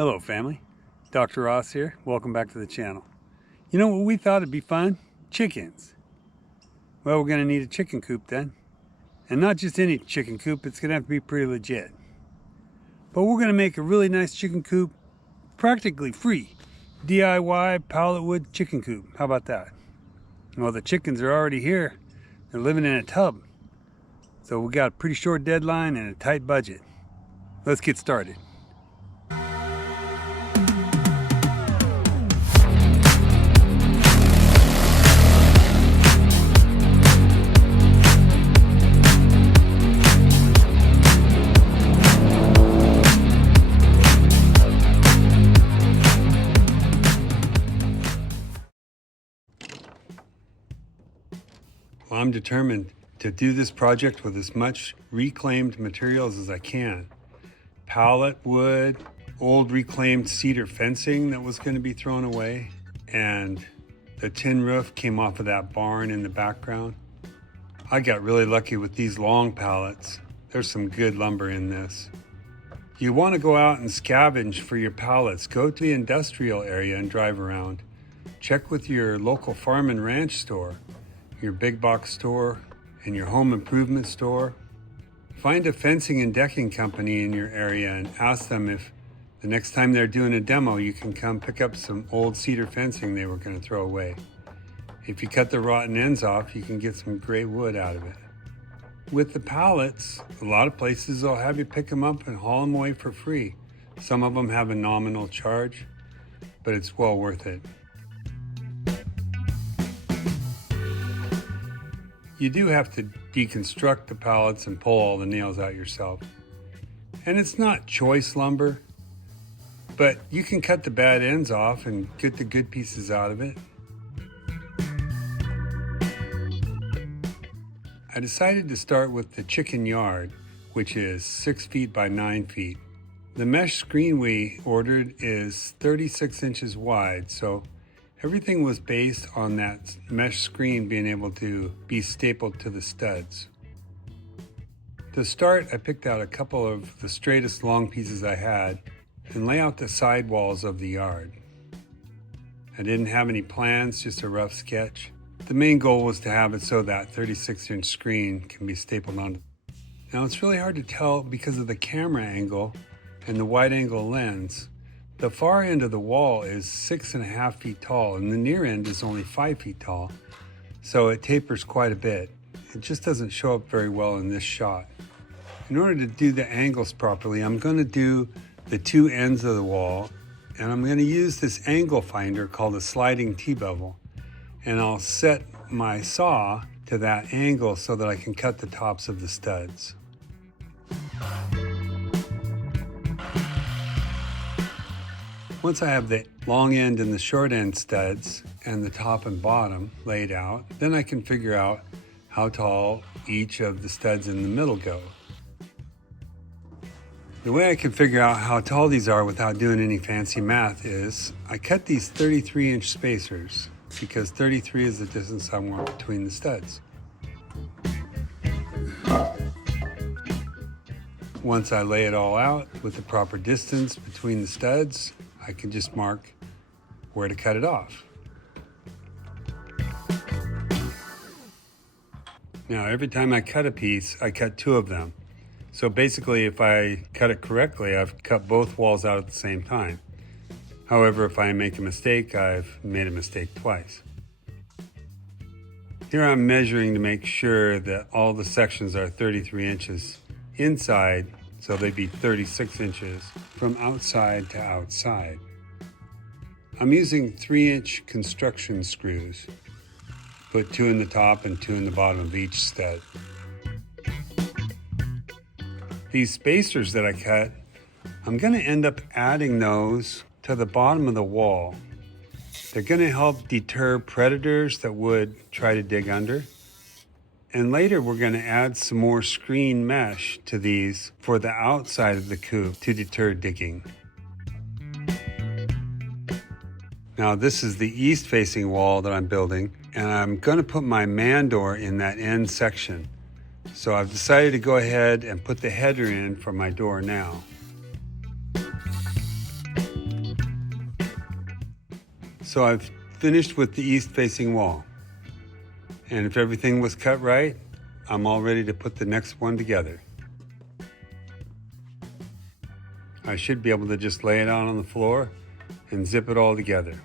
Hello family, Dr. Ross here. Welcome back to the channel. You know what we thought would be fun? Chickens. Well, we're going to need a chicken coop then. And not just any chicken coop, it's going to have to be pretty legit. But we're going to make a really nice chicken coop practically free. DIY pallet wood chicken coop. How about that? Well, the chickens are already here. They're living in a tub. So we got a pretty short deadline and a tight budget. Let's get started. Well, I'm determined to do this project with as much reclaimed materials as I can. Pallet wood, old reclaimed cedar fencing that was going to be thrown away, and the tin roof came off of that barn in the background. I got really lucky with these long pallets. There's some good lumber in this. You want to go out and scavenge for your pallets. Go to the industrial area and drive around. Check with your local farm and ranch store, your big box store, and your home improvement store. Find a fencing and decking company in your area and ask them if the next time they're doing a demo, you can come pick up some old cedar fencing they were going to throw away. If you cut the rotten ends off, you can get some great wood out of it. With the pallets, a lot of places will have you pick them up and haul them away for free. Some of them have a nominal charge, but it's well worth it. You do have to deconstruct the pallets and pull all the nails out yourself. And it's not choice lumber, but you can cut the bad ends off and get the good pieces out of it. I decided to start with the chicken yard, which is 6 feet by 9 feet. The mesh screen we ordered is 36 inches wide, so everything was based on that mesh screen being able to be stapled to the studs. To start, I picked out a couple of the straightest long pieces I had and lay out the side walls of the yard. I didn't have any plans, just a rough sketch. The main goal was to have it so that 36-inch screen can be stapled onto. Now it's really hard to tell because of the camera angle and the wide angle lens. The far end of the wall is 6.5 feet tall and the near end is only 5 feet tall, so it tapers quite a bit. It just doesn't show up very well in this shot. In order to do the angles properly, I'm going to do the two ends of the wall, and I'm going to use this angle finder called a sliding T-bevel, and I'll set my saw to that angle so that I can cut the tops of the studs. Once I have the long end and the short end studs and the top and bottom laid out, then I can figure out how tall each of the studs in the middle go. The way I can figure out how tall these are without doing any fancy math is I cut these 33-inch spacers because 33 is the distance I want between the studs. Once I lay it all out with the proper distance between the studs, I can just mark where to cut it off. Now, every time I cut a piece, I cut two of them. So basically, if I cut it correctly, I've cut both walls out at the same time. However, if I make a mistake, I've made a mistake twice. Here I'm measuring to make sure that all the sections are 33 inches inside, so they'd be 36 inches from outside to outside. I'm using 3-inch construction screws. Put 2 in the top and 2 in the bottom of each stud. These spacers that I cut, I'm going to end up adding those to the bottom of the wall. They're going to help deter predators that would try to dig under. And later we're going to add some more screen mesh to these for the outside of the coop to deter digging. Now this is the east facing wall that I'm building, and I'm going to put my man door in that end section. So I've decided to go ahead and put the header in for my door now. So I've finished with the east facing wall. And if everything was cut right, I'm all ready to put the next one together. I should be able to just lay it out on the floor and zip it all together.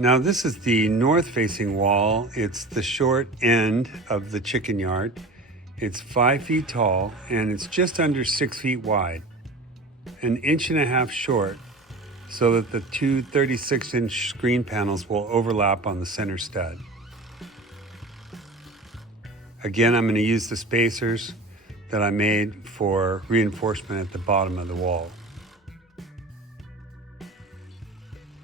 Now this is the north facing wall. It's the short end of the chicken yard. It's 5 feet tall and it's just under 6 feet wide, an inch and a half short, so that the two 36-inch screen panels will overlap on the center stud. Again, I'm going to use the spacers that I made for reinforcement at the bottom of the wall.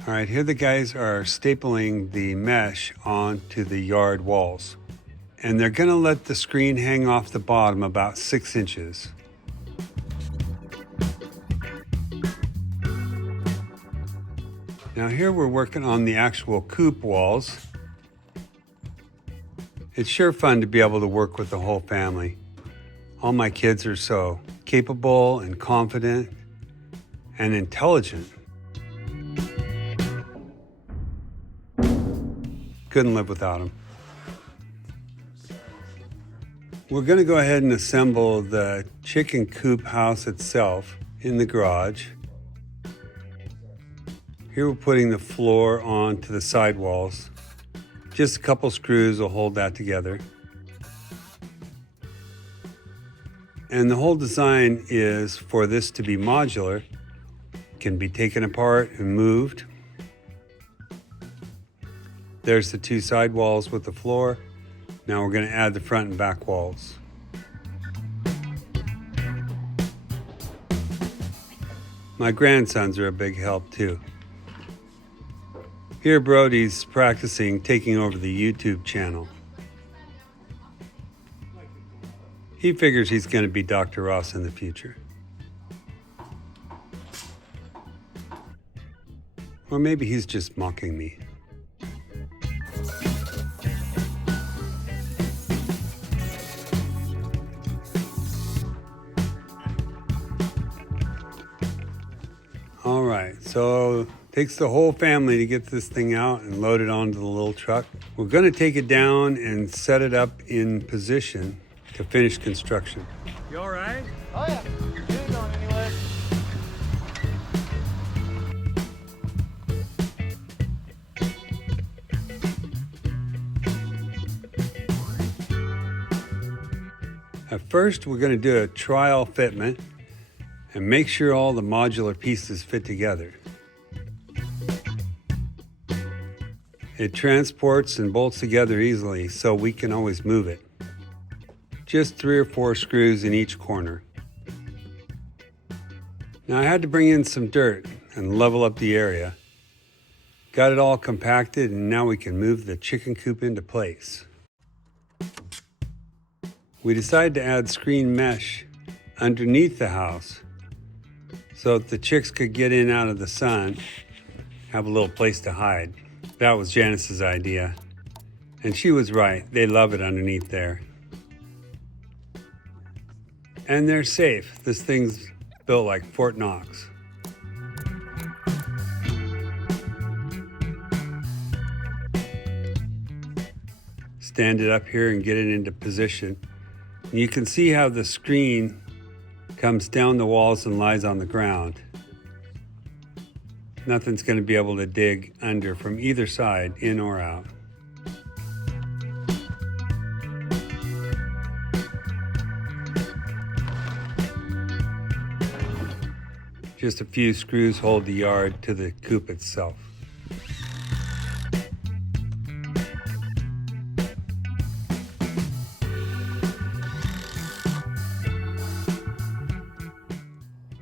All right, here the guys are stapling the mesh onto the yard walls. And they're gonna let the screen hang off the bottom about 6 inches. Now here we're working on the actual coop walls. It's sure fun to be able to work with the whole family. All my kids are so capable and confident and intelligent. Couldn't live without them. We're going to go ahead and assemble the chicken coop house itself in the garage. Here we're putting the floor onto the side walls. Just a couple screws will hold that together. And the whole design is for this to be modular. It can be taken apart and moved. There's the two side walls with the floor. Now we're going to add the front and back walls. My grandsons are a big help too. Here Brody's practicing taking over the YouTube channel. He figures he's going to be Dr. Ross in the future. Or maybe he's just mocking me. All right, so it takes the whole family to get this thing out and load it onto the little truck. We're going to take it down and set it up in position to finish construction. You all right? Oh yeah, your shoes on anyway. At first, we're going to do a trial fitment and make sure all the modular pieces fit together. It transports and bolts together easily, so we can always move it. Just 3 or 4 screws in each corner. Now I had to bring in some dirt and level up the area. Got it all compacted, and now we can move the chicken coop into place. We decided to add screen mesh underneath the house so that the chicks could get in out of the sun, have a little place to hide. That was Janice's idea. And she was right. They love it underneath there. And they're safe. This thing's built like Fort Knox. Stand it up here and get it into position. And you can see how the screen comes down the walls and lies on the ground. Nothing's going to be able to dig under from either side, in or out. Just a few screws hold the yard to the coop itself.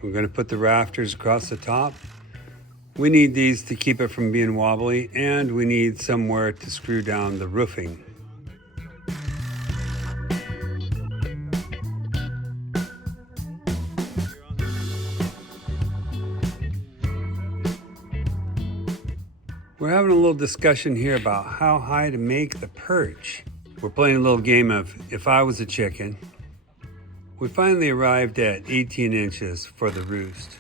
We're going to put the rafters across the top. We need these to keep it from being wobbly, and we need somewhere to screw down the roofing. We're having a little discussion here about how high to make the perch. We're playing a little game of if I was a chicken. We finally arrived at 18 inches for the roost.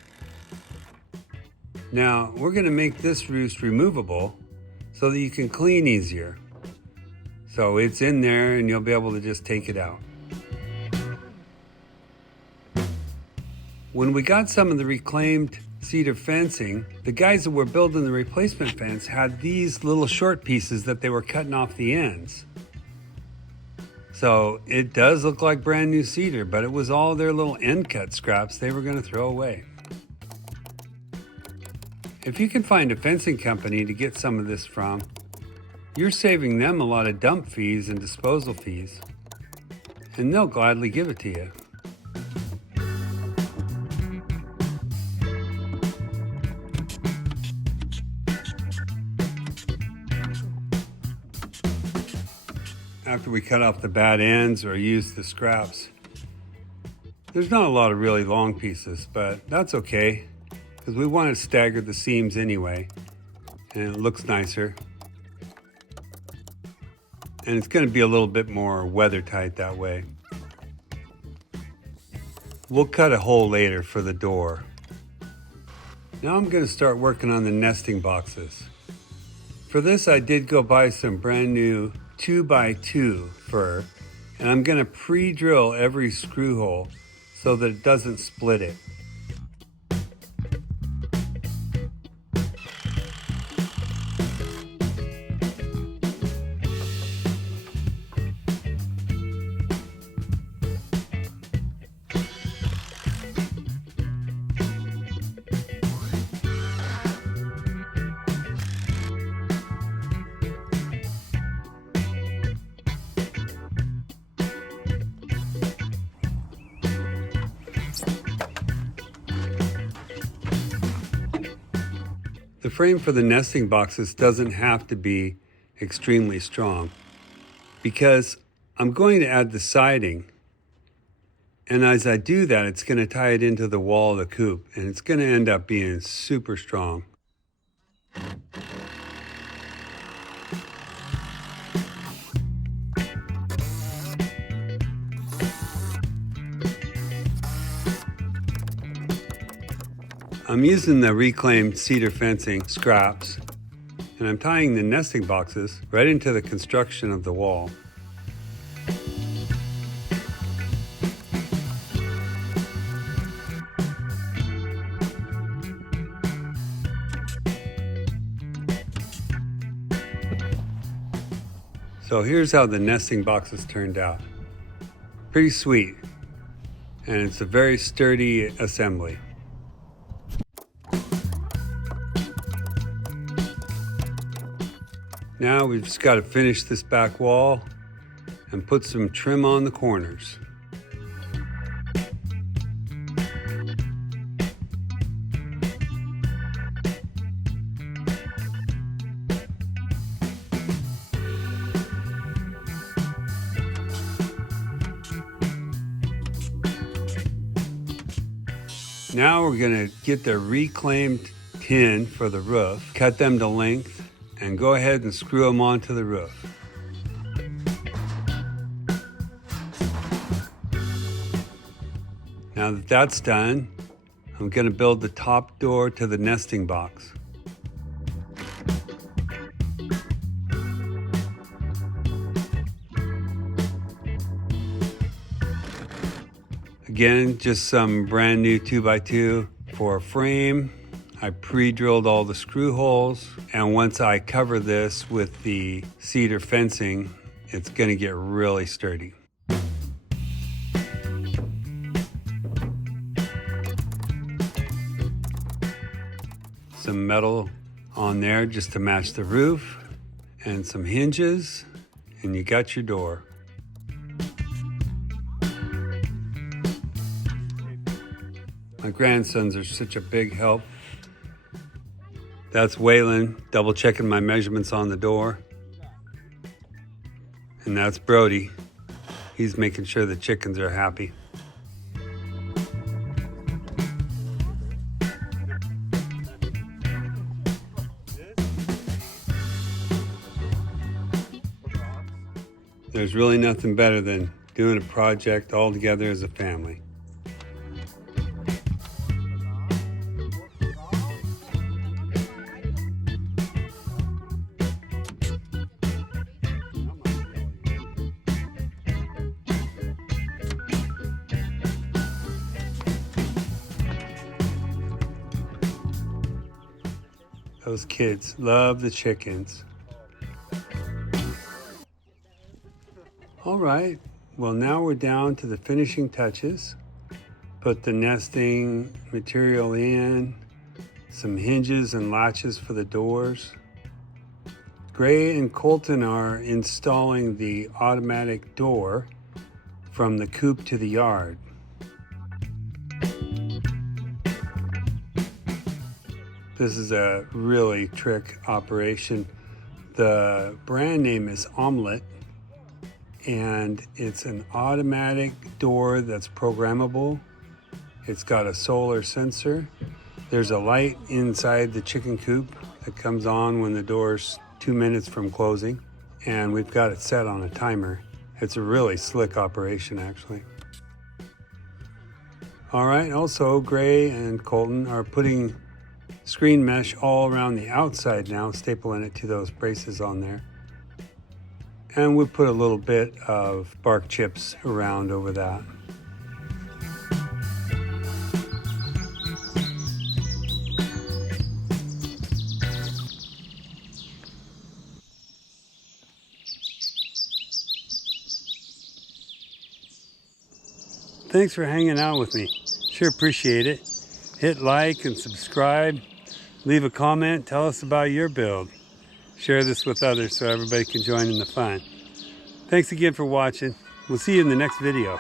Now, we're going to make this roost removable so that you can clean easier. So it's in there and you'll be able to just take it out. When we got some of the reclaimed cedar fencing, the guys that were building the replacement fence had these little short pieces that they were cutting off the ends. So it does look like brand new cedar, but it was all their little end cut scraps they were going to throw away. If you can find a fencing company to get some of this from, you're saving them a lot of dump fees and disposal fees, and they'll gladly give it to you. After we cut off the bad ends or use the scraps, there's not a lot of really long pieces, but that's okay because we want to stagger the seams anyway, and it looks nicer. And it's going to be a little bit more weather tight that way. We'll cut a hole later for the door. Now I'm going to start working on the nesting boxes. For this, I did go buy some brand new 2x2 fur, and I'm going to pre-drill every screw hole so that it doesn't split it. The frame for the nesting boxes doesn't have to be extremely strong because I'm going to add the siding, and as I do that, it's going to tie it into the wall of the coop, and it's going to end up being super strong. I'm using the reclaimed cedar fencing scraps, and I'm tying the nesting boxes right into the construction of the wall. So here's how the nesting boxes turned out. Pretty sweet, and it's a very sturdy assembly. Now we've just got to finish this back wall and put some trim on the corners. Now we're going to get the reclaimed tin for the roof, cut them to length, and go ahead and screw them onto the roof. Now that that's done, I'm going to build the top door to the nesting box. Again, just some brand new 2x2 for a frame. I pre-drilled all the screw holes, and once I cover this with the cedar fencing, it's going to get really sturdy. Some metal on there just to match the roof, and some hinges, and you got your door. My grandsons are such a big help. That's Waylon double checking my measurements on the door. And that's Brody. He's making sure the chickens are happy. There's really nothing better than doing a project all together as a family. Those kids love the chickens. All right, well now we're down to the finishing touches. Put the nesting material in, some hinges and latches for the doors. Gray and Colton are installing the automatic door from the coop to the yard. This is a really trick operation. The brand name is Omelette, and it's an automatic door that's programmable. It's got a solar sensor. There's a light inside the chicken coop that comes on when the door's 2 minutes from closing, and we've got it set on a timer. It's a really slick operation, actually. All right, also Gray and Colton are putting screen mesh all around the outside now, stapling it to those braces on there. And we put a little bit of bark chips around over that. Thanks for hanging out with me. Sure appreciate it. Hit like and subscribe. Leave a comment. Tell us about your build. Share this with others so everybody can join in the fun. Thanks again for watching. We'll see you in the next video.